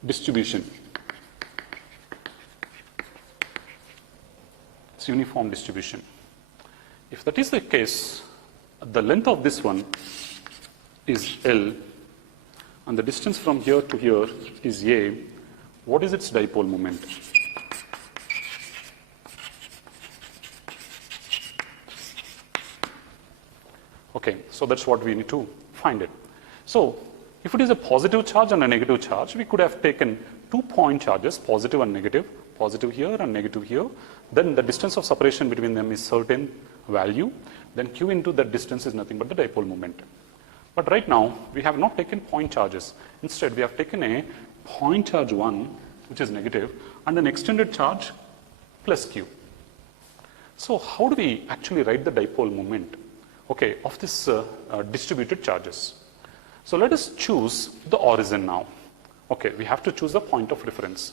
distribution. It's uniform distribution. If that is the case, the length of this one is L, and the distance from here to here is A. What is its dipole moment? Okay, so that's what we need to find it. So, if it is a positive charge and a negative charge, we could have taken 2 point charges, positive and negative here and negative here. Then the distance of separation between them is certain value. Then Q into that distance is nothing but the dipole moment. But right now, we have not taken point charges. Instead, we have taken a point charge 1, which is negative, and an extended charge plus Q. So how do we actually write the dipole moment, okay, of this distributed charges? So let us choose the origin now. Okay, we have to choose the point of reference.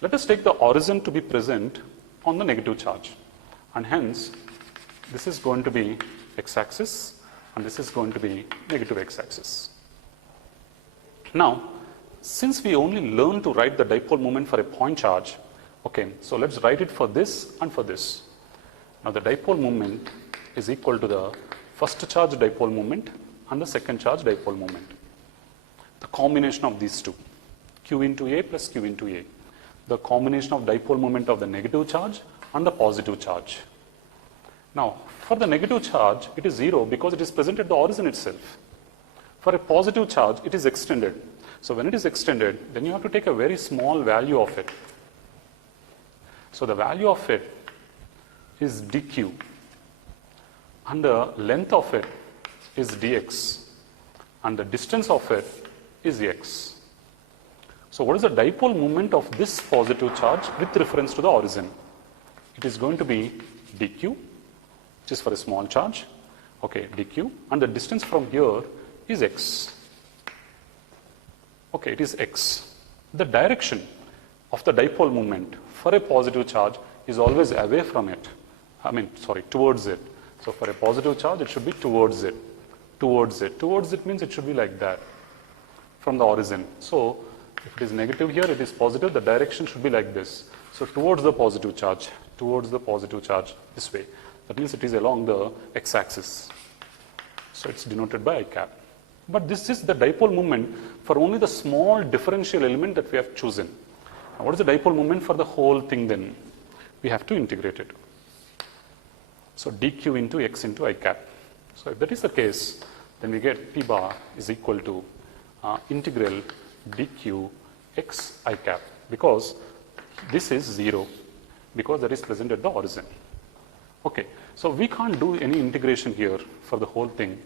Let us take the origin to be present on the negative charge. And hence, this is going to be x-axis, and this is going to be negative x-axis. Now, since we only learn to write the dipole moment for a point charge, okay, so let's write it for this and for this. Now, the dipole moment is equal to the first charge dipole moment and the second charge dipole moment. The combination of these two. Q into A plus Q into A. The combination of dipole moment of the negative charge and the positive charge. Now, for the negative charge, it is 0 because it is present at the origin itself. For a positive charge, it is extended. So when it is extended, then you have to take a very small value of it. So the value of it is dq, and the length of it is dx, and the distance of it is x. So what is the dipole moment of this positive charge with reference to the origin? It is going to be dq, which is for a small charge, okay, dq, and the distance from here is x. Okay, it is x. The direction of the dipole moment for a positive charge is always away from it. Towards it. So for a positive charge, it should be towards it. Towards it. Towards it means it should be like that from the origin. So if it is negative here, it is positive. The direction should be like this. So towards the positive charge, this way. That means it is along the x-axis. So it's denoted by I cap. But this is the dipole moment for only the small differential element that we have chosen. Now, what is the dipole moment for the whole thing then? We have to integrate it. So dq into x into I cap. So if that is the case, then we get p bar is equal to integral dq x I cap, because this is 0, because that is present at the origin. Okay, so we can't do any integration here for the whole thing,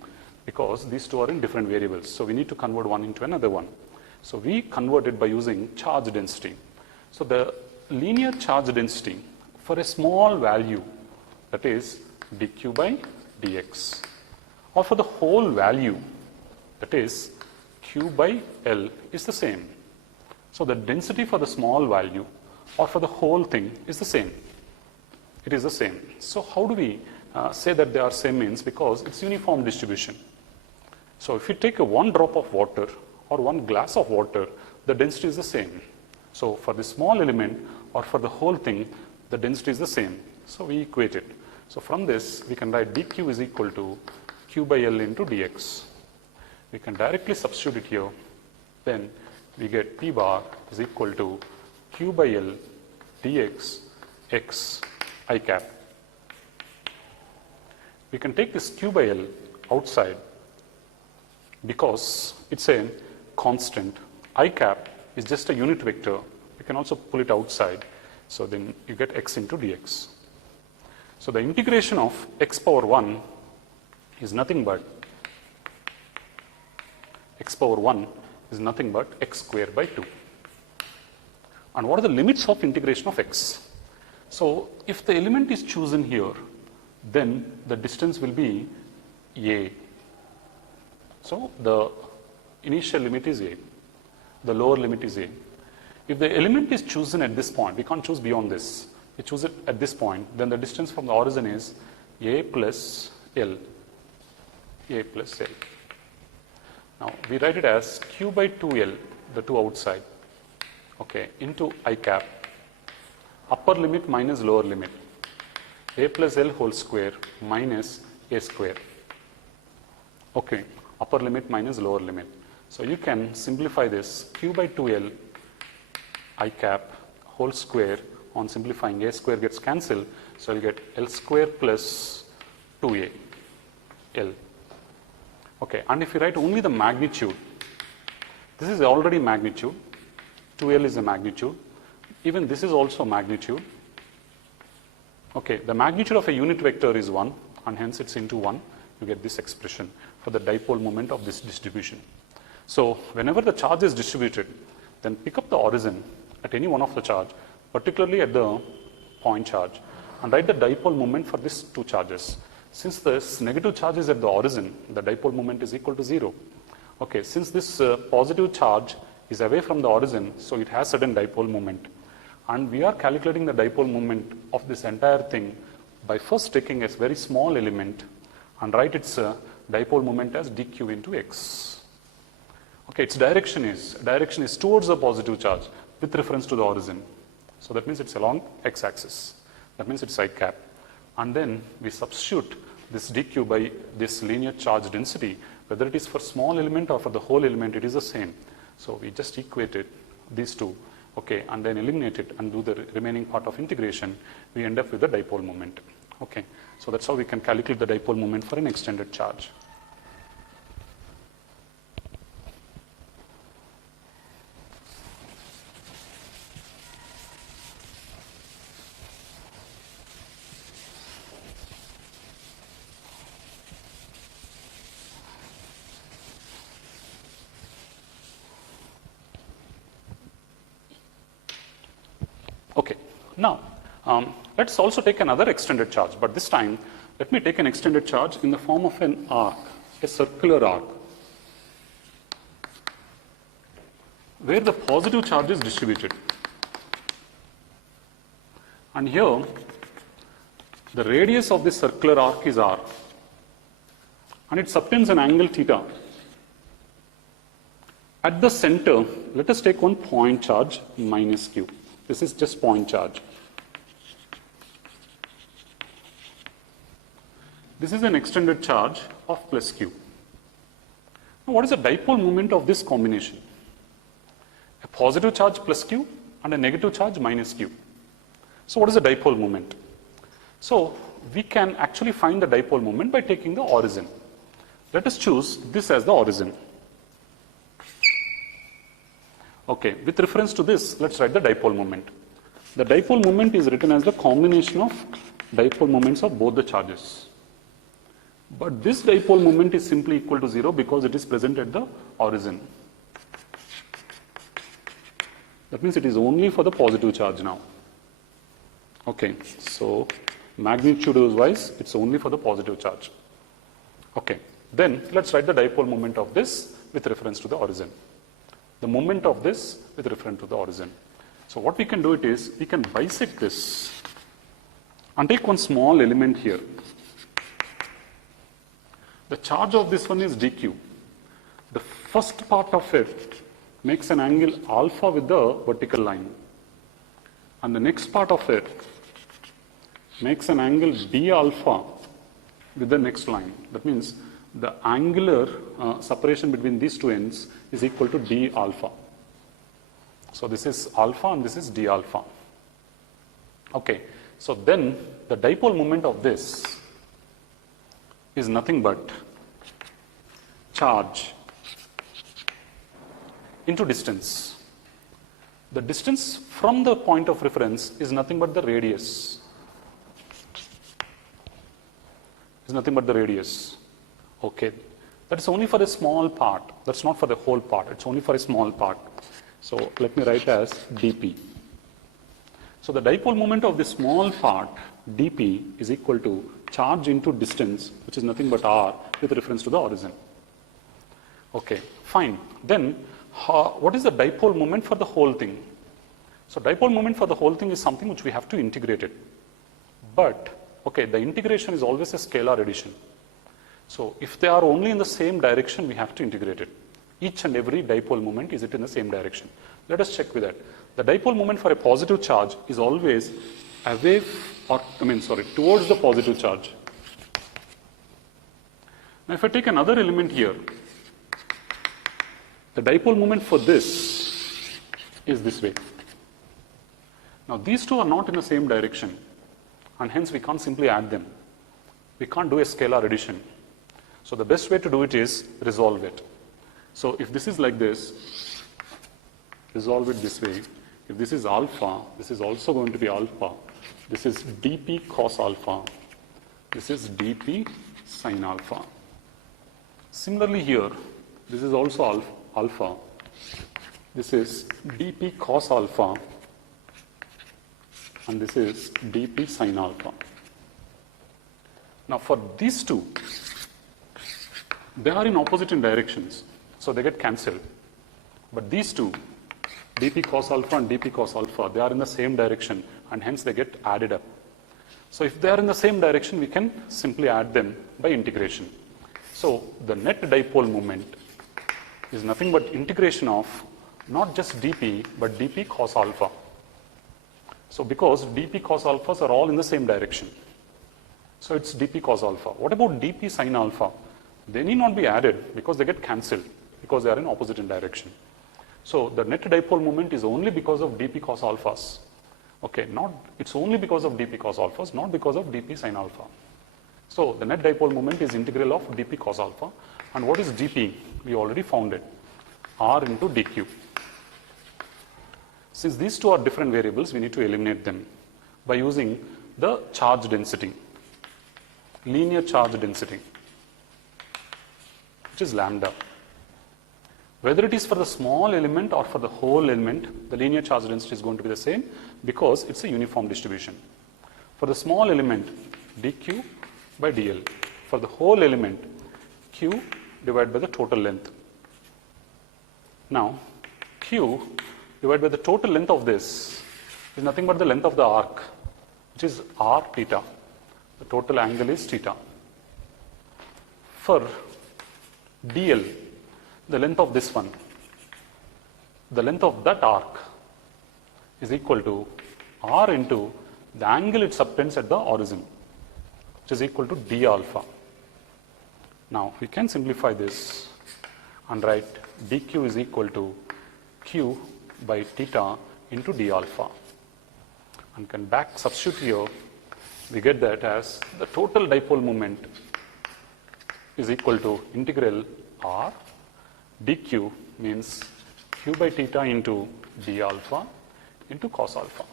because these two are in different variables. So we need to convert one into another one. So we convert it by using charge density. So the linear charge density for a small value, that is dq by dx, or for the whole value, that is q by L, is the same. So the density for the small value or for the whole thing is the same. It is the same. So how do we say that they are same? Means because it's uniform distribution. So if you take a one drop of water or one glass of water, the density is the same. So for the small element or for the whole thing, the density is the same. So we equate it. So from this, we can write dq is equal to q by L into dx. We can directly substitute it here. Then we get p bar is equal to q by L dx x I cap. We can take this q by L outside because it's a constant. I cap is just a unit vector. You can also pull it outside. So then you get x into dx. So the integration of x power 1 is nothing but x square by 2. And what are the limits of integration of x? So if the element is chosen here, then the distance will be a. So the initial limit is a. The lower limit is a. If the element is chosen at this point, we can't choose beyond this. We choose it at this point, then the distance from the origin is a plus L. A plus L. Now we write it as q by 2L, the two outside, okay, into I cap, upper limit minus lower limit, a plus L whole square minus a square. Okay, upper limit minus lower limit. So you can simplify this q by 2L I cap whole square. On simplifying, a square gets cancelled, so I'll get L square plus 2a L. Okay, and if you write only the magnitude, this is already magnitude, 2L is a magnitude, even this is also magnitude. Okay, the magnitude of a unit vector is 1, and hence it's into 1. You get this expression for the dipole moment of this distribution. So whenever the charge is distributed, then pick up the origin at any one of the charge, particularly at the point charge, and write the dipole moment for these two charges. Since this negative charge is at the origin, the dipole moment is equal to 0. Okay, since this positive charge is away from the origin, so it has certain dipole moment. And we are calculating the dipole moment of this entire thing by first taking a very small element and write its dipole moment as dq into x. Okay, its direction is towards the positive charge with reference to the origin. So that means it's along x-axis. That means it's I cap. And then we substitute this dq by this linear charge density, whether it is for small element or for the whole element, it is the same. So we just equate it these two, okay, and then eliminate it and do the remaining part of integration, we end up with the dipole moment. Okay, so that's how we can calculate the dipole moment for an extended charge. Okay, now let's also take another extended charge, but this time let me take an extended charge in the form of an arc, a circular arc, where the positive charge is distributed. And here, the radius of this circular arc is r, and it subtends an angle theta. At the center, let us take one point charge minus q. This is just point charge. This is an extended charge of plus q. Now, what is the dipole moment of this combination? A positive charge plus q and a negative charge minus q. So, what is the dipole moment? So, we can actually find the dipole moment by taking the origin. Let us choose this as the origin. Okay, with reference to this, let's write the dipole moment. The dipole moment is written as the combination of dipole moments of both the charges. But this dipole moment is simply equal to 0 because it is present at the origin. That means it is only for the positive charge now. Okay, so magnitude wise, it's only for the positive charge. Okay, then let's write the dipole moment of this with reference to the origin. The moment of this with reference to the origin. So what we can do it is, we can bisect this and take one small element here. The charge of this one is dq. The first part of it makes an angle alpha with the vertical line. And the next part of it makes an angle d alpha with the next line. That means the angular separation between these two ends is equal to d alpha. So this is alpha and this is d alpha. Okay, so then the dipole moment of this is nothing but charge into distance. The distance from the point of reference is nothing but the radius. Is nothing but the radius. Okay, that is only for a small part. That's not for the whole part. It's only for a small part. So let me write as dp. So the dipole moment of this small part dp is equal to charge into distance, which is nothing but r, with reference to the origin. Okay, fine. Then what is the dipole moment for the whole thing? So dipole moment for the whole thing is something which we have to integrate it. But okay, the integration is always a scalar addition. So if they are only in the same direction, we have to integrate it. Each and every dipole moment is it in the same direction. Let us check with that. The dipole moment for a positive charge is always away towards the positive charge. Now if I take another element here, the dipole moment for this is this way. Now these two are not in the same direction, and hence we can't simply add them. We can't do a scalar addition. So the best way to do it is resolve it. So if this is like this, resolve it this way. If this is alpha, this is also going to be alpha. This is dp cos alpha. This is dp sin alpha. Similarly here, this is also alpha. This is dp cos alpha. And this is dp sin alpha. Now for these two, they are in opposite directions, so they get cancelled. But these two, dp cos alpha and dp cos alpha, they are in the same direction, and hence they get added up. So if they are in the same direction, we can simply add them by integration. So the net dipole moment is nothing but integration of not just dp, but dp cos alpha. So because dp cos alphas are all in the same direction, so it's dp cos alpha. What about dp sin alpha? They need not be added because they get cancelled because they are in opposite direction. So the net dipole moment is only because of dp cos alphas. Okay, it's only because of dp cos alphas, not because of dp sin alpha. So the net dipole moment is integral of dp cos alpha. And what is dp? We already found it, r into dq. Since these two are different variables, we need to eliminate them by using the charge density, linear charge density, which is lambda. Whether it is for the small element or for the whole element, the linear charge density is going to be the same because it's a uniform distribution. For the small element, dq by dl. For the whole element, q divided by the total length. Now, q divided by the total length of this is nothing but the length of the arc, which is r theta. The total angle is theta. For dl, the length of this one, the length of that arc is equal to r into the angle it subtends at the origin, which is equal to d alpha. Now we can simplify this and write dq is equal to q by theta into d alpha, and can back substitute here. We get that as the total dipole moment is equal to integral r dq, means q by theta into d alpha into cos alpha.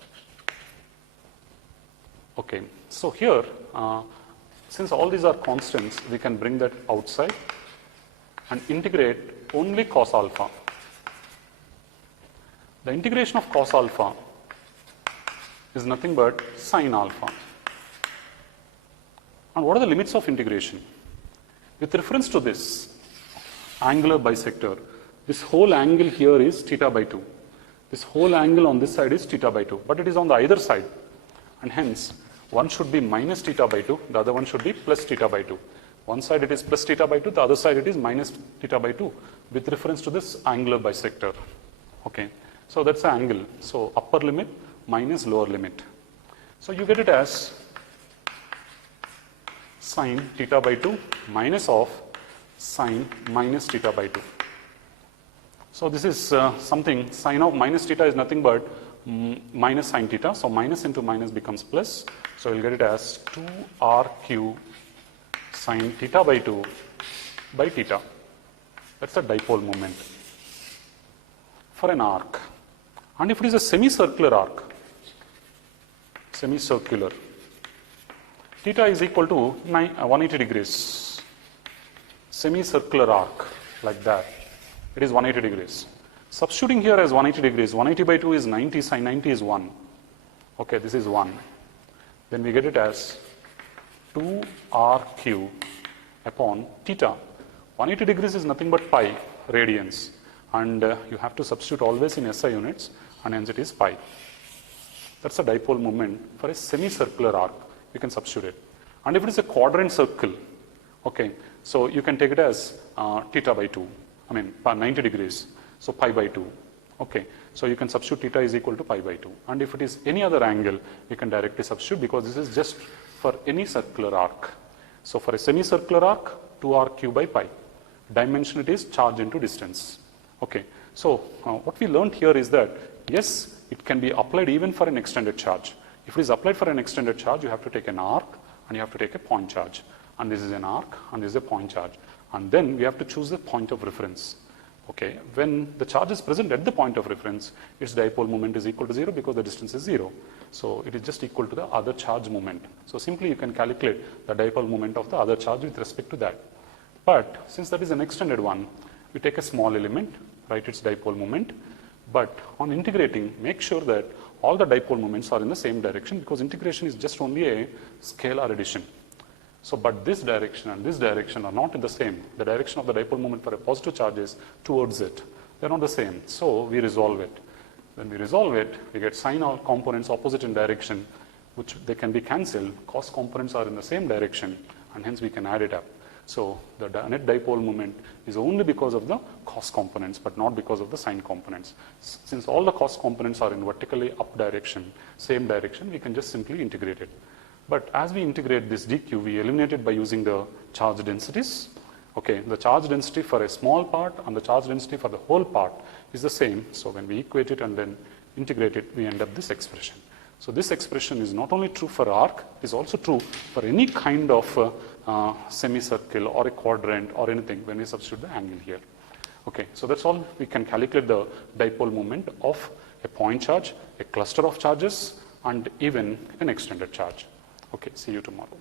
Okay, so here since all these are constants, we can bring that outside and integrate only cos alpha. The integration of cos alpha is nothing but sin alpha. And what are the limits of integration? With reference to this angular bisector, this whole angle here is theta by 2. This whole angle on this side is theta by 2, but it is on the either side, and hence one should be minus theta by 2, the other one should be plus theta by 2. One side it is plus theta by 2, the other side it is minus theta by 2 with reference to this angular bisector. Okay, so that's the angle. So upper limit minus lower limit. So you get it as sine theta by 2 minus of sine minus theta by 2. So this is something, sine of minus theta is nothing but minus sine theta. So minus into minus becomes plus. So you'll get it as 2rq sine theta by 2 by theta. That's the dipole moment for an arc. And if it is a semicircular arc, semicircular, theta is equal to 180 degrees. Semicircular arc like that, it is 180 degrees. Substituting here as 180 degrees, 180 by 2 is 90, sine 90 is 1. Okay, this is 1. Then we get it as 2rq upon theta. 180 degrees is nothing but pi radians, and you have to substitute always in SI units, and hence it is pi. That's a dipole moment for a semicircular arc. You can substitute it. And if it is a quadrant circle, okay, so you can take it as theta by 2, 90 degrees, so pi by 2. Okay, so you can substitute theta is equal to pi by 2. And if it is any other angle, you can directly substitute, because this is just for any circular arc. So for a semicircular arc, 2rq by pi. Dimension it is charge into distance. Okay, so what we learned here is that, yes, it can be applied even for an extended charge. If it is applied for an extended charge, you have to take an arc and you have to take a point charge. And this is an arc and this is a point charge. And then we have to choose the point of reference. Okay, when the charge is present at the point of reference, its dipole moment is equal to 0 because the distance is 0. So it is just equal to the other charge moment. So simply you can calculate the dipole moment of the other charge with respect to that. But since that is an extended one, we take a small element, write its dipole moment. But on integrating, make sure that all the dipole moments are in the same direction, because integration is just only a scalar addition. So, but this direction and this direction are not in the same. The direction of the dipole moment for a positive charge is towards it. They're not the same. So we resolve it. When we resolve it, we get sine components opposite in direction, which they can be cancelled. Cos components are in the same direction, and hence we can add it up. So the net dipole moment is only because of the cos components, but not because of the sine components. Since all the cos components are in vertically up direction, same direction, we can just simply integrate it. But as we integrate this dq, we eliminate it by using the charge densities. Okay, the charge density for a small part and the charge density for the whole part is the same. So when we equate it and then integrate it, we end up this expression. So this expression is not only true for arc, it is also true for any kind of semicircle or a quadrant or anything when we substitute the angle here. Okay, so that's all. We can calculate the dipole moment of a point charge, a cluster of charges, and even an extended charge. Okay, see you tomorrow.